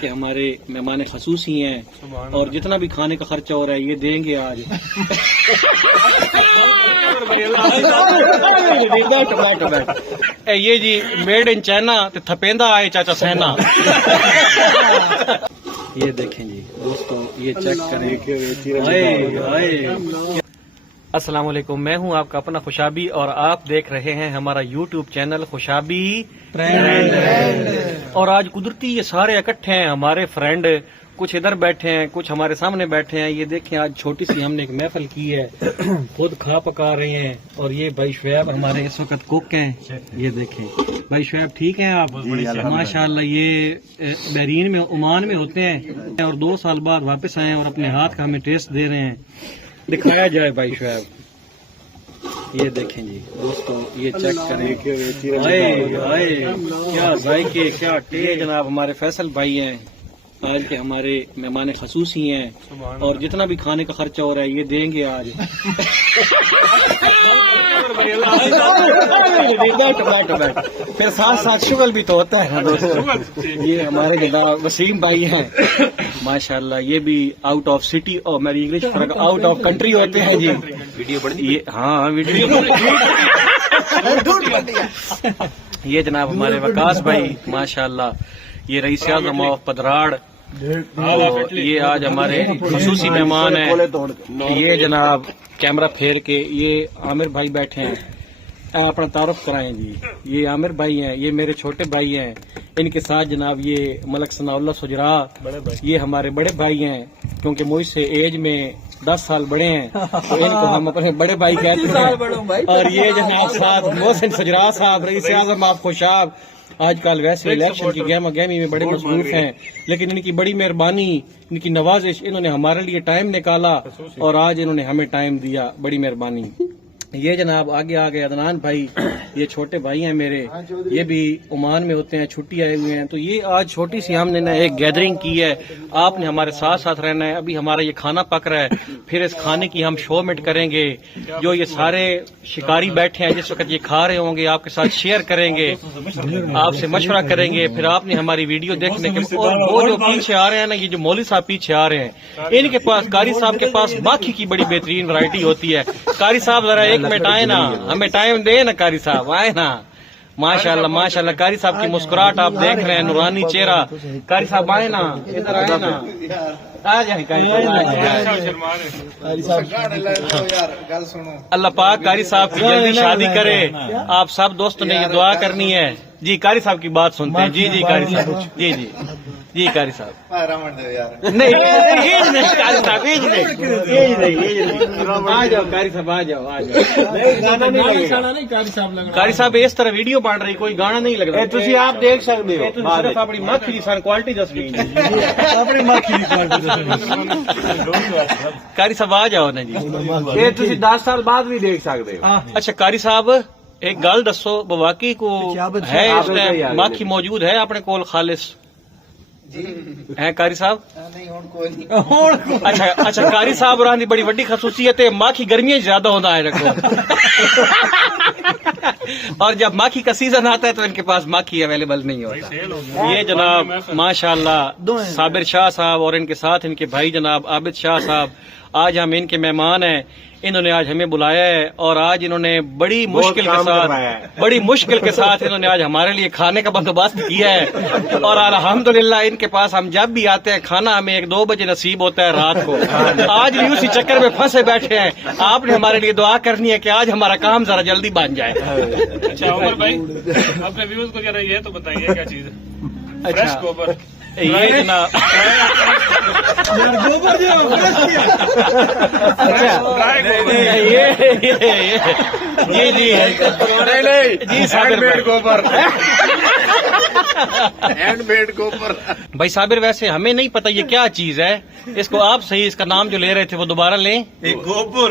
کے ہمارے مہمان خصوصی ہیں اور جتنا بھی کھانے کا خرچہ ہو رہا ہے یہ دیں گے آج. یہ جی میڈ ان چائنا تھپیندا آئے چاچا سینا. یہ دیکھیں جی دوستو یہ چیک کریں. السلام علیکم، میں ہوں آپ کا اپنا خوشابی اور آپ دیکھ رہے ہیں ہمارا یوٹیوب چینل خوشابی فرینڈ. اور آج قدرتی یہ سارے اکٹھے ہیں ہمارے فرینڈ، کچھ ادھر بیٹھے ہیں کچھ ہمارے سامنے بیٹھے ہیں. یہ دیکھیں آج چھوٹی سی ہم نے ایک محفل کی ہے، خود کھا پکا رہے ہیں. اور یہ بھائی شعیب ہمارے اس وقت کوک ہیں. یہ دیکھیں بھائی شعیب ٹھیک ہیں آپ؟ ماشاءاللہ. یہ بحرین میں عمان میں ہوتے ہیں اور 2 سال بعد واپس آئے ہیں اور اپنے ہاتھ کا ہمیں ٹیسٹ دے رہے ہیں. دکھایا جائے بھائی شعیب. یہ دیکھیں جی دوستو یہ چیک کریں. کیا ذائقے کیا ٹیسٹ. جناب ہمارے فیصل بھائی ہیں آج کے ہمارے مہمان خصوصی ہیں اور جتنا بھی کھانے کا خرچہ ہو رہا ہے یہ دیں گے آج. پھر ساتھ ساتھ شغل بھی تو ہوتا ہے. یہ ہمارے جناب وسیم بھائی ہیں ماشاءاللہ. یہ بھی آؤٹ آف سٹی اور میری انگلش آؤٹ آف کنٹری ہوتے ہیں جی. ویڈیو ہاں ویڈیو. یہ جناب ہمارے وکاس بھائی ماشاءاللہ. یہ رئیس اعظم آف پدراڑ. یہ آج ہمارے خصوصی مہمان ہیں. یہ جناب کیمرہ پھیر کے یہ عامر بھائی بیٹھے ہیں. اپنا تعارف کرائیں جی. یہ عامر بھائی ہیں، یہ میرے چھوٹے بھائی ہیں. ان کے ساتھ جناب یہ ملک ثناء اللہ سجرا، یہ ہمارے بڑے بھائی ہیں کیونکہ مجھ سے ایج میں 10 سال بڑے ہیں تو ان کو ہم اپنے بڑے بھائی کہتے ہیں. اور یہ جناب ساتھ محسن سجرا صاحب رئیس اعظم آپ خوشاب. آج کل ویسے الیکشن کی گہما گہمی میں بڑے مصروف ہیں لیکن ان کی بڑی مہربانی، ان کی نوازش، انہوں نے ہمارے لیے ٹائم نکالا اور آج انہوں نے ہمیں ٹائم دیا. بڑی مہربانی. یہ جناب آگے آگے عدنان بھائی، یہ چھوٹے بھائی ہیں میرے، یہ بھی عمان میں ہوتے ہیں، چھٹی آئے ہوئے ہیں. تو یہ آج چھوٹی سی ہم نے ایک گیدرنگ کی ہے. آپ نے ہمارے ساتھ ساتھ رہنا ہے. ابھی ہمارا یہ کھانا پک رہا ہے، پھر اس کھانے کی ہم شومنٹ کریں گے. جو یہ سارے شکاری بیٹھے ہیں جس وقت یہ کھا رہے ہوں گے آپ کے ساتھ شیئر کریں گے، آپ سے مشورہ کریں گے. پھر آپ نے ہماری ویڈیو دیکھنے کے اور وہ جو پیچھے آ رہے ہیں نا، یہ جو مولوی صاحب پیچھے آ رہے ہیں، ان کے پاس قاری صاحب کے پاس ماکھی کی بڑی بہترین ورائٹی ہوتی ہے. قاری صاحب ذرا 1 منٹ آئے نا، ہمیں ٹائم دے نا. قاری صاحب آئے نا. ماشاءاللہ ماشاءاللہ. قاری صاحب کی مسکراہٹ آپ دیکھ رہے ہیں، نورانی چہرہ. قاری صاحب آئے نا، ادھر آئے نا. آ جائیں قاری صاحب. اللہ پاک قاری صاحب کی جلدی شادی کرے. آپ سب دوستوں نے یہ دعا کرنی ہے. جی قاری صاحب کی بات سنتے ہیں. جی جی قاری صاحب. جی جی جی قاری صاحب. نہیں قاری صاحب آ جاؤ. قاری صاحب آ جاؤ آ جاؤ. قاری صاحب اس طرح ویڈیو بن رہی، کوئی گانا نہیں لگ رہا. تھی آپ دیکھ سکتے ہو صرف اپنی مکھی کی سان کوالٹی دسنی. قاری صاحب آ جاؤ نا جی. یہ تھی 10 سال بعد بھی دیکھ سکتے ہو. اچھا قاری صاحب ایک گل دسو، بواقی کو ہے اس ٹائم ماکھی موجود ہے اپنے کول خالص ہے قاری صاحب؟ اچھا قاری صاحب اور بڑی وڈی خصوصیت ہے ماکھی گرمیاں زیادہ ہوتا ہے رکھو. اور جب ماکھی کا سیزن آتا ہے تو ان کے پاس ماکھی اویلیبل نہیں ہوتا. یہ جناب ماشاءاللہ صابر شاہ صاحب اور ان کے ساتھ ان کے بھائی جناب عابد شاہ صاحب، آج ہم ان کے مہمان ہیں. انہوں نے آج ہمیں بلایا ہے اور آج انہوں نے بڑی مشکل کے ساتھ انہوں نے آج ہمارے لیے کھانے کا بندوبست کیا ہے. اور الحمدللہ ان کے پاس ہم جب بھی آتے ہیں کھانا ہمیں 1-2 بجے نصیب ہوتا ہے رات کو. آج بھی اسی چکر میں پھنسے بیٹھے ہیں. آپ نے ہمارے لیے دعا کرنی ہے کہ آج ہمارا کام ذرا جلدی بن جائے. اچھا عمر بھائی اپنے ویوز کو ذرا یہ تو بتائیے کیا چیز ہے فریش گوبر. یہ جناب جی جی جی صابر گوبر. بھائی صابر ویسے ہمیں نہیں پتہ یہ کیا چیز ہے. اس کو آپ صحیح اس کا نام جو لے رہے تھے وہ دوبارہ لیں. گوبر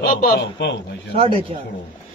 4.5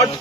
8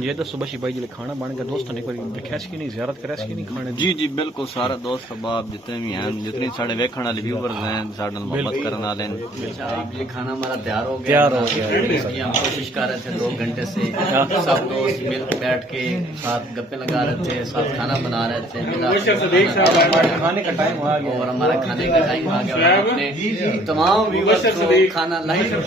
یہ دسو بشی بھائی جی کھانا بن گیا دوستوں نے دیکھا اس کی نہیں زیارت کرا اس کی نہیں کھانے جی جی بالکل سارا دوست احباب جتنے بھی ہیں جتنے سارے ویکھن والے ویورز ہیں سارے محبت کرنے والے ہیں یہ کھانا ہمارا تیار ہو گیا ہم کوشش کر رہے تھے 2 گھنٹے سے سب دوست مل بیٹھ کے ساتھ گپے لگا رہے تھے ساتھ کھانا بنا رہے تھے کھانے کا ٹائم آ گیا اور ہمارا کھانے کا ٹائم آ گیا اور اپنے تمام ویورز کو کھانا لائیو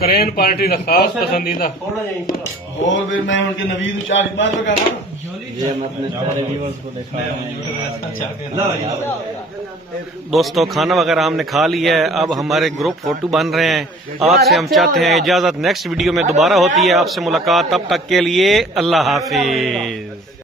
کرین پارٹی کا خاص پسندیدہ اور پھر میں ان کے نوید چار بات بتانا دوستو کھانا وغیرہ ہم نے کھا لیا ہے اب ہمارے گروپ فوٹو بن رہے ہیں آپ سے ہم چاہتے ہیں اجازت نیکسٹ ویڈیو میں دوبارہ ہوتی ہے آپ سے ملاقات تب تک کے لیے اللہ حافظ